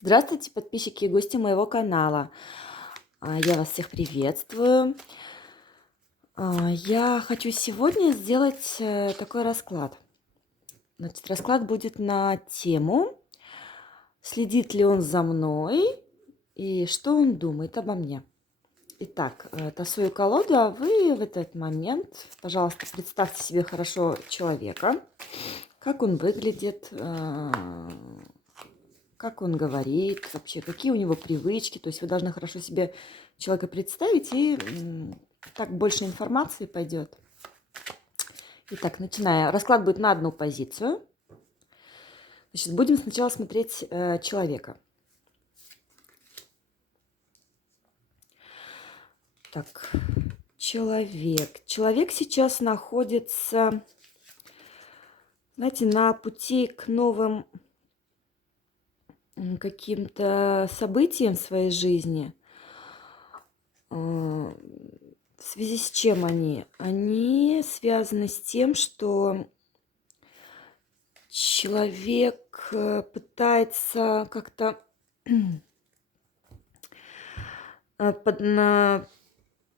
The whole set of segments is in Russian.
Здравствуйте, подписчики и гости моего канала. Я вас всех приветствую. Я хочу сегодня сделать такой расклад. Значит, расклад будет на тему, следит ли он за мной и что он думает обо мне. Итак, тасую колоду, а вы в этот момент, пожалуйста, представьте себе хорошо человека, как он выглядит, как он говорит, вообще, какие у него привычки. То есть вы должны хорошо себе человека представить, и так больше информации пойдет. Итак, начиная. Расклад будет на одну позицию. Значит, будем сначала смотреть человека. Так, человек. Человек сейчас находится, знаете, на пути к новым каким-то событиям в своей жизни. В связи с чем они? Они связаны с тем, что человек пытается как-то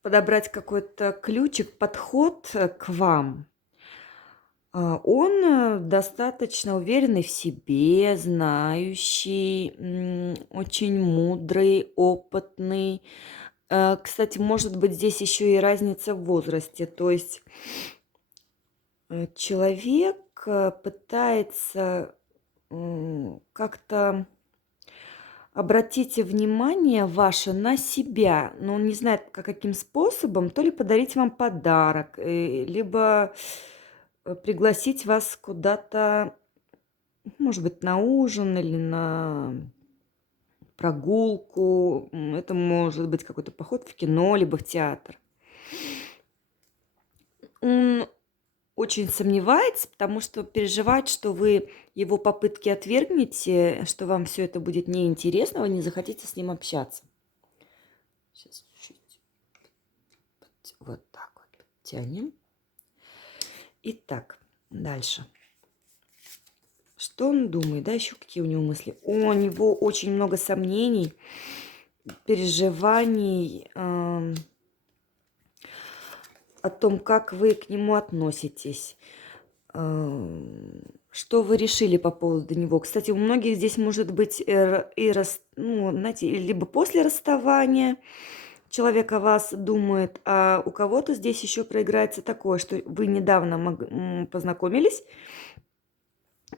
подобрать какой-то ключик, подход к вам. Он достаточно уверенный в себе, знающий, очень мудрый, опытный. Кстати, может быть, здесь еще и разница в возрасте. То есть человек пытается как-то обратить внимание ваше на себя, но он не знает, каким способом, то ли подарить вам подарок, либо пригласить вас куда-то, может быть, на ужин или на прогулку. Это может быть какой-то поход в кино, либо в театр. Он очень сомневается, потому что переживает, что вы его попытки отвергнете, что вам все это будет неинтересно, вы не захотите с ним общаться. Сейчас чуть вот так вот подтянем. Итак, дальше. Что он думает, да, еще какие у него мысли? У него очень много сомнений, переживаний о том, как вы к нему относитесь, что вы решили по поводу него. Кстати, у многих здесь может быть знаете, либо после расставания человек о вас думает, а у кого-то здесь еще проиграется такое, что вы недавно познакомились,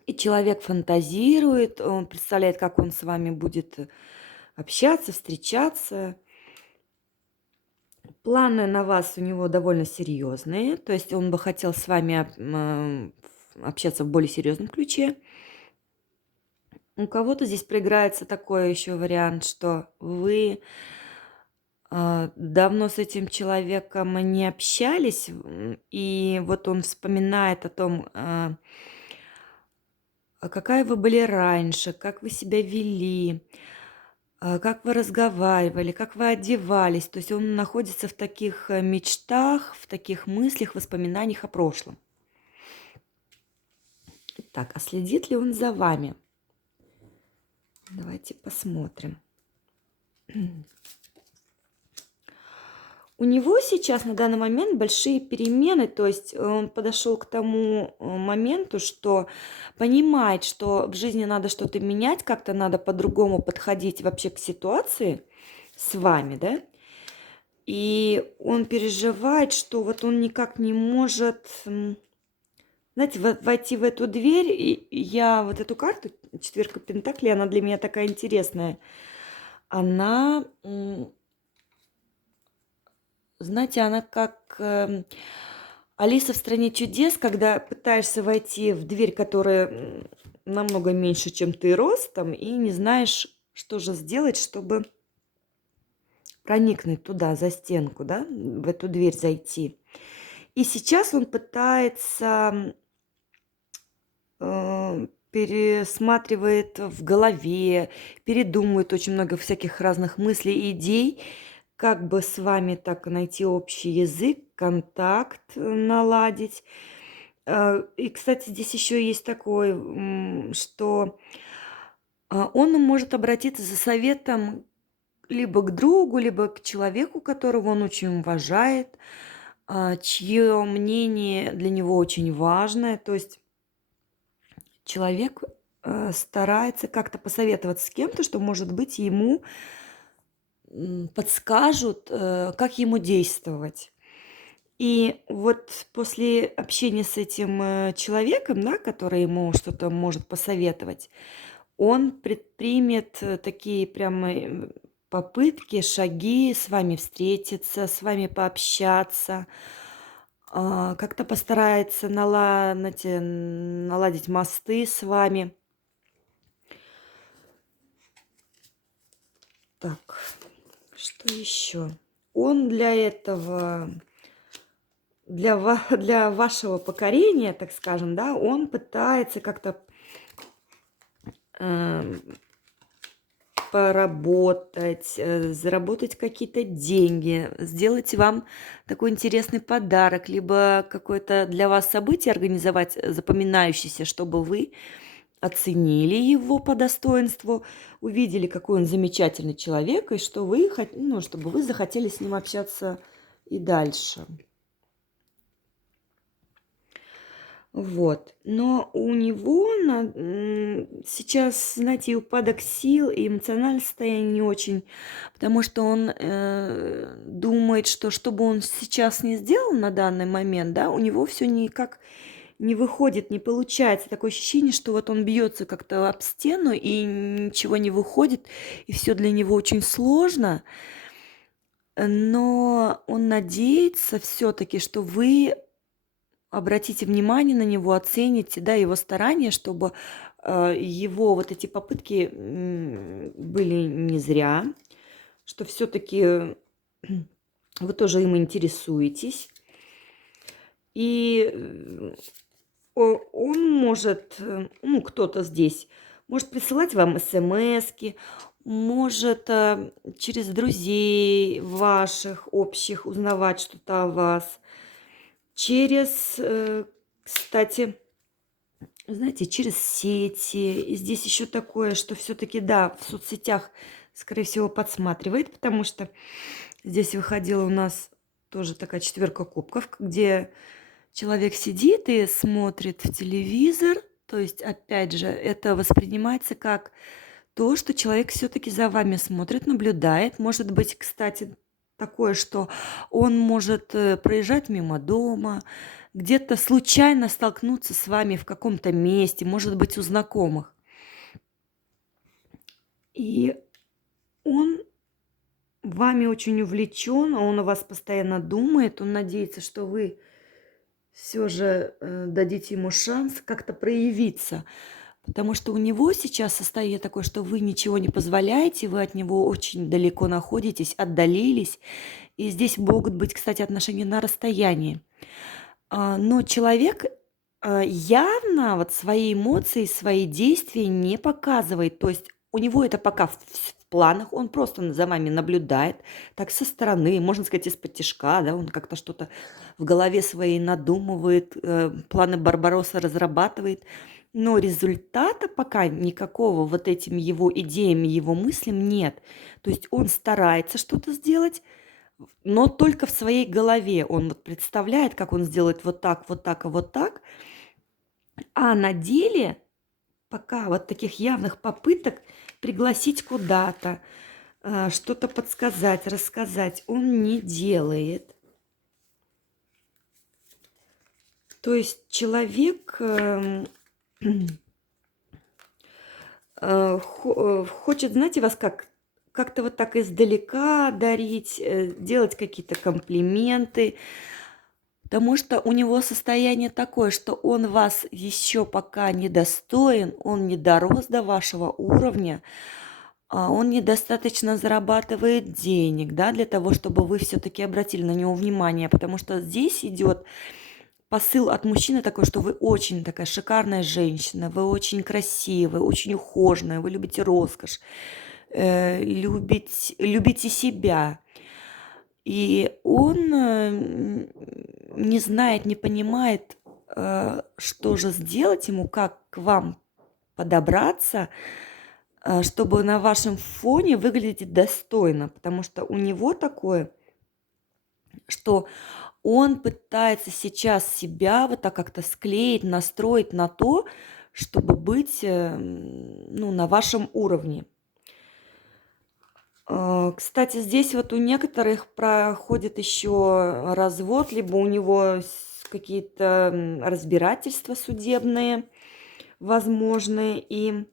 и человек фантазирует, он представляет, как он с вами будет общаться, встречаться. Планы на вас у него довольно серьезные, то есть он бы хотел с вами общаться в более серьезном ключе. У кого-то здесь проиграется такой еще вариант, что вы давно с этим человеком не общались, и вот он вспоминает о том, какая вы были раньше, как вы себя вели, как вы разговаривали, как вы одевались. То есть он находится в таких мечтах, в таких мыслях, воспоминаниях о прошлом. Так, а следит ли он за вами? Давайте посмотрим. У него сейчас на данный момент большие перемены, то есть он подошел к тому моменту, что понимает, что в жизни надо что-то менять, как-то надо по-другому подходить вообще к ситуации с вами, да? И он переживает, что вот он никак не может, знаете, войти в эту дверь. И я вот эту карту, четверка пентаклей, она для меня такая интересная. Она, знаете, она как Алиса в стране чудес, когда пытаешься войти в дверь, которая намного меньше, чем ты ростом, и не знаешь, что же сделать, чтобы проникнуть туда, за стенку, да, в эту дверь зайти. И сейчас он пытается, пересматривает в голове, передумывает очень много всяких разных мыслей и идей, как бы с вами так найти общий язык, контакт наладить. И, кстати, здесь еще есть такое, что Он может обратиться за советом либо к другу, либо к человеку, которого он очень уважает, чье мнение для него очень важное. То есть человек старается как-то посоветоваться с кем-то, что, может быть, ему подскажут, как ему действовать. И вот после общения с этим человеком, да, который ему что-то может посоветовать, он предпримет такие прямо попытки, шаги с вами встретиться, с вами пообщаться, как-то постарается наладить мосты с вами. Так, что еще? Он для этого, для вашего покорения, так скажем, да, он пытается как-то поработать, заработать какие-то деньги, сделать вам такой интересный подарок, либо какое-то для вас событие организовать запоминающееся, чтобы вы оценили его по достоинству, увидели, какой он замечательный человек, и что вы, чтобы вы захотели с ним общаться и дальше. Вот. Но у него сейчас, знаете, и упадок сил, и эмоциональное состояние не очень, потому что он думает, что бы он сейчас не сделал на данный момент, да, у него все никак не выходит, не получается. Такое ощущение, что вот он бьется как-то об стену, и ничего не выходит, и все для него очень сложно. Но он надеется все-таки, что вы обратите внимание на него, оцените, да, его старания, чтобы его вот эти попытки были не зря, что все-таки вы тоже им интересуетесь. И он может, ну, кто-то здесь может присылать вам смски, может через друзей ваших общих узнавать что-то о вас. Через, кстати, знаете, через сети. И здесь еще такое, что все-таки, да, в соцсетях, скорее всего, подсматривает, потому что здесь выходила у нас тоже такая четверка кубков, где человек сидит и смотрит в телевизор. То есть, опять же, это воспринимается как то, что человек все-таки за вами смотрит, наблюдает. Может быть, кстати, такое, что он может проезжать мимо дома, где-то случайно столкнуться с вами в каком-то месте, может быть, у знакомых. И он вами очень увлечен, он о вас постоянно думает, он надеется, что вы все же дадите ему шанс как-то проявиться. Потому что у него сейчас состояние такое, что вы ничего не позволяете, вы от него очень далеко находитесь, отдалились. И здесь могут быть, кстати, отношения на расстоянии. Но человек явно вот свои эмоции, свои действия не показывает. То есть у него это пока в планах, он просто за вами наблюдает, так со стороны, можно сказать, из-под тишка, да, он как-то что-то в голове своей надумывает, планы Барбаросса разрабатывает. Но результата пока никакого вот этим его идеям, его мыслям нет. То есть он старается что-то сделать, но только в своей голове. Он вот представляет, как он сделает вот так, вот так и вот так. А на деле пока вот таких явных попыток пригласить куда-то, что-то подсказать, рассказать он не делает. То есть человек хочет, знаете, вас как-то вот так издалека дарить, делать какие-то комплименты, потому что у него состояние такое, что он вас еще пока не достоин, он не дорос до вашего уровня, он недостаточно зарабатывает денег, да, для того, чтобы вы все-таки обратили на него внимание, потому что здесь идет посыл от мужчины такой, что вы очень такая шикарная женщина, вы очень красивая, очень ухоженная, вы любите роскошь, любите себя. И он не знает, не понимает, что же сделать ему, как к вам подобраться, чтобы на вашем фоне выглядеть достойно, потому что у него такое, что он пытается сейчас себя вот так как-то склеить, настроить на то, чтобы быть, ну, на вашем уровне. Кстати, здесь вот у некоторых проходит еще развод, либо у него какие-то разбирательства судебные возможны. И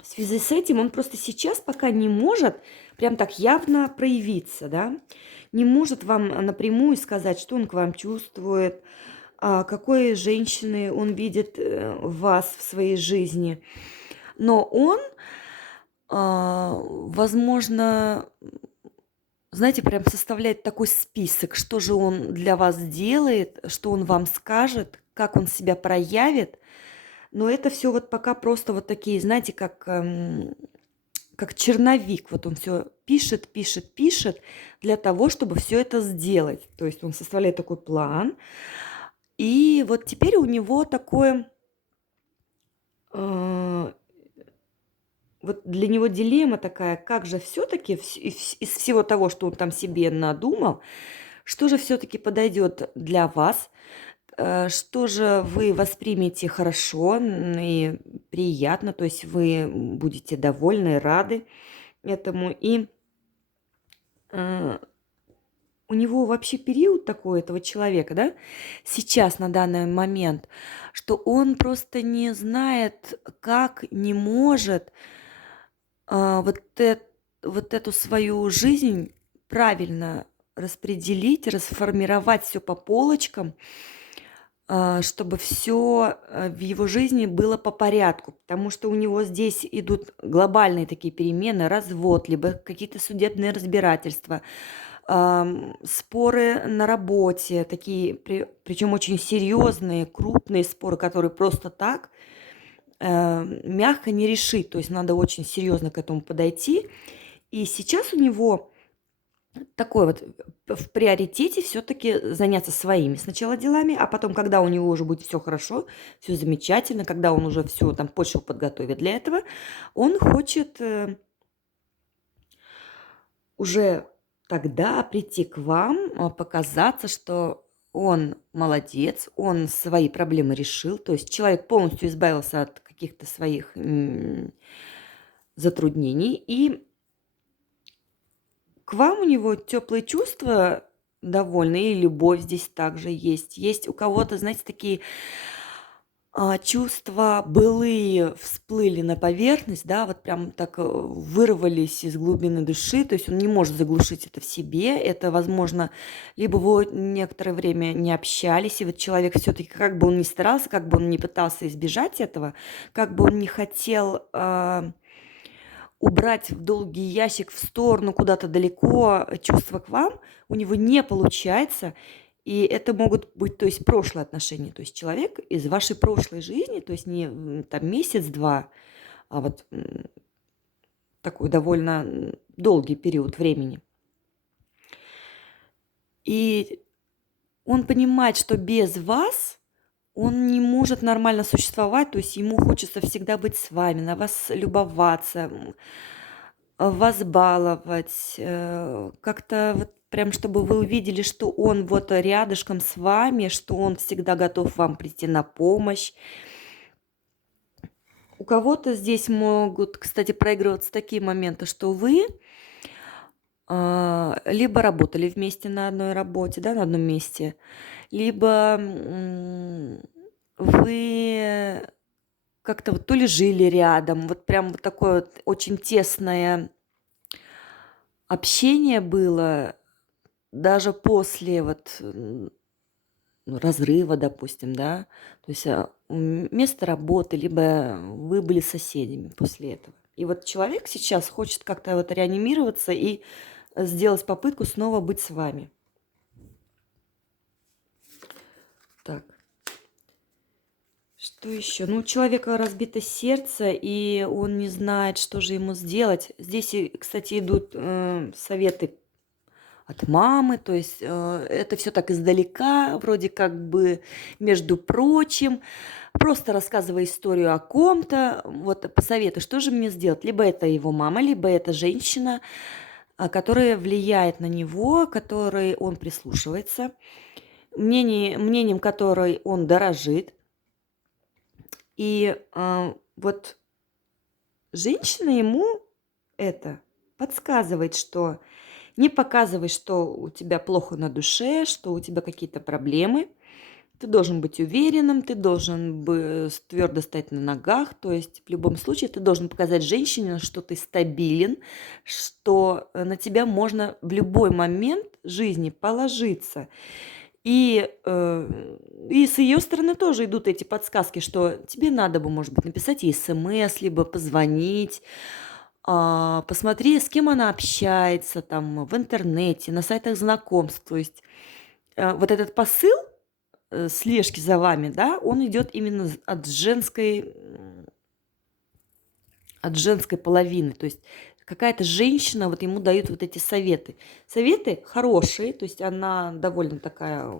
в связи с этим он просто сейчас пока не может прям так явно проявиться, да, не может вам напрямую сказать, что он к вам чувствует, какой женщины он видит вас в своей жизни. Но он, возможно, знаете, прям составляет такой список, что же он для вас делает, что он вам скажет, как он себя проявит. Но это все вот пока просто вот такие, знаете, как черновик. Вот он все пишет, пишет, пишет для того, чтобы все это сделать. То есть он составляет такой план. И вот теперь у него такое, э, вот для него дилемма такая, как же все-таки из всего того, что он там себе надумал, что же все-таки подойдет для вас, что же вы воспримете хорошо и приятно, то есть вы будете довольны, рады этому. И э, у него вообще период такой, этого человека, да, сейчас, на данный момент, что он просто не знает, как, не может вот, вот эту свою жизнь правильно распределить, расформировать все по полочкам, чтобы все в его жизни было по порядку, потому что у него здесь идут глобальные такие перемены, развод, либо какие-то судебные разбирательства, споры на работе, такие, причем очень серьезные, крупные споры, которые просто так мягко не решить, то есть надо очень серьезно к этому подойти. И сейчас у него такой вот в приоритете все-таки заняться своими сначала делами, а потом, когда у него уже будет все хорошо, все замечательно, когда он уже все там почву подготовит для этого, он хочет уже тогда прийти к вам, показаться, что он молодец, он свои проблемы решил, то есть человек полностью избавился от каких-то своих затруднений, и к вам у него теплые чувства довольны, и любовь здесь также есть. Есть у кого-то, знаете, такие чувства былые всплыли на поверхность, да, вот прям так вырвались из глубины души, то есть он не может заглушить это в себе. Это, возможно, либо вы некоторое время не общались, и вот человек все-таки, как бы он ни старался, как бы он ни пытался избежать этого, как бы он не хотел убрать в долгий ящик в сторону куда-то далеко чувства к вам, у него не получается. И это могут быть, то есть, прошлые отношения. То есть человек из вашей прошлой жизни, то есть не там месяц-два, а вот такой довольно долгий период времени. И он понимает, что без вас он не может нормально существовать, то есть ему хочется всегда быть с вами, на вас любоваться, вас баловать, как-то вот прям, чтобы вы увидели, что он вот рядышком с вами, что он всегда готов вам прийти на помощь. У кого-то здесь могут, кстати, проигрываться такие моменты, что вы либо работали вместе на одной работе, да, на одном месте, либо вы как-то вот то ли жили рядом, вот прям вот такое вот очень тесное общение было даже после вот разрыва, допустим, да, то есть место работы, либо вы были соседями после этого. И вот человек сейчас хочет как-то вот реанимироваться и сделать попытку снова быть с вами. Так. Что еще? Ну, у человека разбито сердце, и он не знает, что же ему сделать. Здесь, кстати, идут советы от мамы, то есть это все так издалека, вроде как бы, между прочим. просто рассказывая историю о ком-то, вот посоветуй, что же мне сделать. Либо это его мама, либо это женщина, которая влияет на него, которой он прислушивается, мнением которой он дорожит. И вот женщина ему это подсказывает, что не показывай, что у тебя плохо на душе, что у тебя какие-то проблемы. Ты должен быть уверенным, ты должен твердо стоять на ногах. То есть в любом случае ты должен показать женщине, что ты стабилен, что на тебя можно в любой момент жизни положиться. И с ее стороны тоже идут эти подсказки, что тебе надо бы, может быть, написать ей смс, либо позвонить, посмотри, с кем она общается там в интернете, на сайтах знакомств. То есть вот этот посыл слежки за вами, да, он идет именно от женской половины. То есть какая-то женщина вот ему дает вот эти советы. Советы хорошие, то есть она довольно такая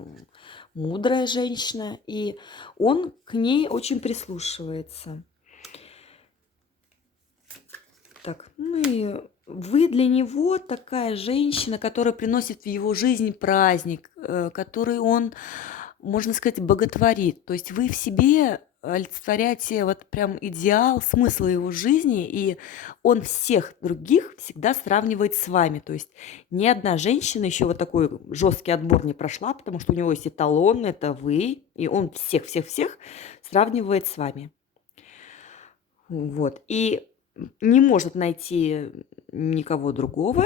мудрая женщина, и он к ней очень прислушивается. Так, ну и вы для него такая женщина, которая приносит в его жизнь праздник, который он, можно сказать, боготворит. То есть вы в себе олицетворяете вот прям идеал, смысл его жизни, и он всех других всегда сравнивает с вами. То есть ни одна женщина еще вот такой жесткий отбор не прошла, потому что у него есть эталон, это вы, и он всех-всех-всех сравнивает с вами. Вот. И не может найти никого другого,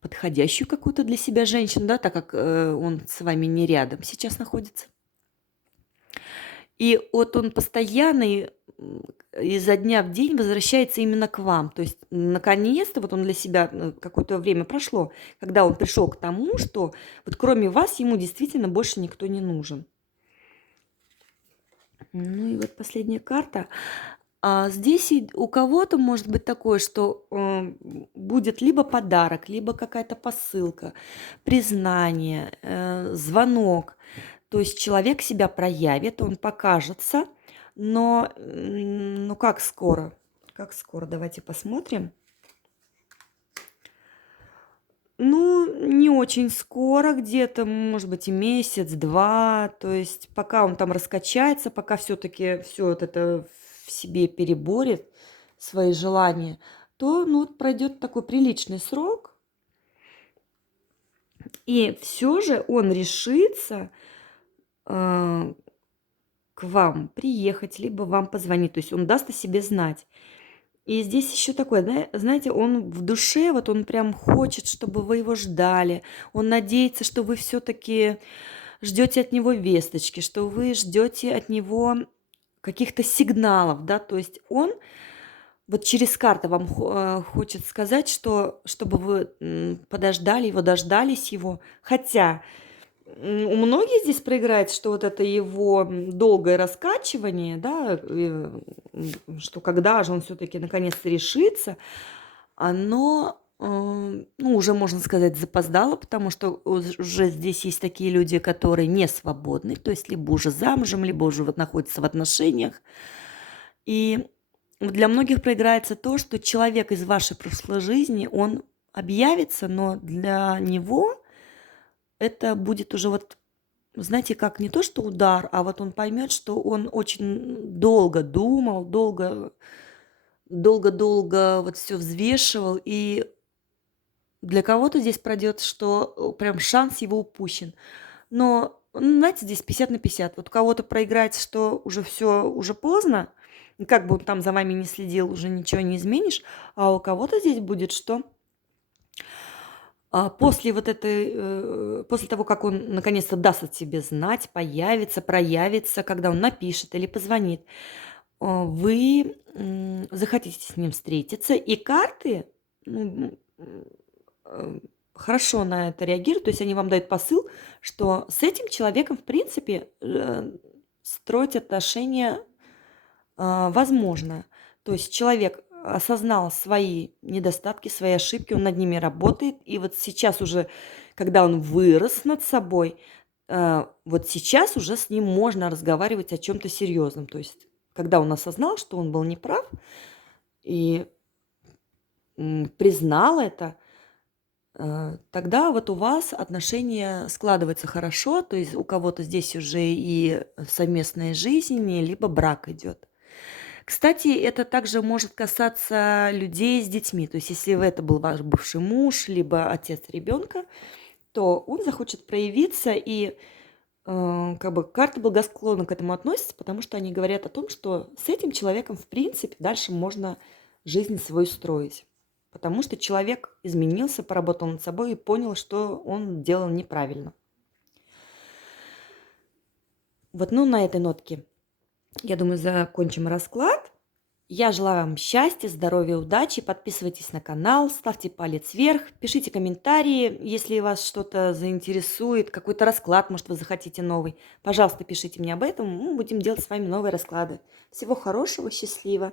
подходящую какую-то для себя женщину, да, так как он с вами не рядом сейчас находится. И вот он постоянно изо дня в день возвращается именно к вам. То есть наконец-то вот он для себя какое-то время прошло, когда он пришел к тому, что вот кроме вас ему действительно больше никто не нужен. Ну и вот последняя карта. Здесь у кого-то может быть такое, что будет либо подарок, либо какая-то посылка, признание, звонок. То есть человек себя проявит, он покажется, но ну как скоро? Как скоро? Давайте посмотрим. Ну, не очень скоро, где-то, может быть, и месяц-два. То есть пока он там раскачается, пока все-таки все вот это в себе переборет, свои желания, то ну, вот пройдет такой приличный срок, и все же он решится к вам приехать, либо вам позвонить. То есть он даст о себе знать. И здесь еще такое, знаете, он в душе, вот он прям хочет, чтобы вы его ждали. Он надеется, что вы все-таки ждете от него весточки, что вы ждете от него каких-то сигналов, да, то есть он вот через карты вам хочет сказать, что чтобы вы подождали его, дождались его. Хотя у многих здесь проиграет, что вот это его долгое раскачивание, да, что когда же он все-таки наконец-то решится, оно, ну, уже, можно сказать, запоздало, потому что уже здесь есть такие люди, которые не свободны, то есть либо уже замужем, либо уже вот находятся в отношениях. И для многих проиграется то, что человек из вашей прошлой жизни, он объявится, но для него это будет уже вот, знаете, как не то, что удар, а вот он поймет, что он очень долго думал, долго вот все взвешивал, и для кого-то здесь пройдет, что прям шанс его упущен. Но, знаете, здесь 50 на 50. Вот у кого-то проиграется, что уже все, уже поздно, и как бы он там за вами не следил, уже ничего не изменишь, а у кого-то здесь будет, что после вот этой, после того, как он наконец-то даст о себе знать, появится, проявится, когда он напишет или позвонит, вы захотите с ним встретиться, и карты хорошо на это реагируют, то есть они вам дают посыл, что с этим человеком, в принципе, строить отношения возможно. То есть человек осознал свои недостатки, свои ошибки, он над ними работает. И вот сейчас уже, когда он вырос над собой, вот сейчас уже с ним можно разговаривать о чем-то серьезном. То есть, когда он осознал, что он был неправ, и признал это, тогда вот у вас отношения складываются хорошо, то есть у кого-то здесь уже и совместная жизнь, либо брак идет. Кстати, это также может касаться людей с детьми. То есть, если это был ваш бывший муж, либо отец ребенка, то он захочет проявиться, и как бы карты благосклонно к этому относятся, потому что они говорят о том, что с этим человеком, в принципе, дальше можно жизнь свою строить. Потому что человек изменился, поработал над собой и понял, что он делал неправильно. Вот, ну, на этой нотке, я думаю, закончим расклад. Я желаю вам счастья, здоровья, удачи. Подписывайтесь на канал, ставьте палец вверх, пишите комментарии, если вас что-то заинтересует, какой-то расклад, может, вы захотите новый. Пожалуйста, пишите мне об этом, мы будем делать с вами новые расклады. Всего хорошего, счастливо!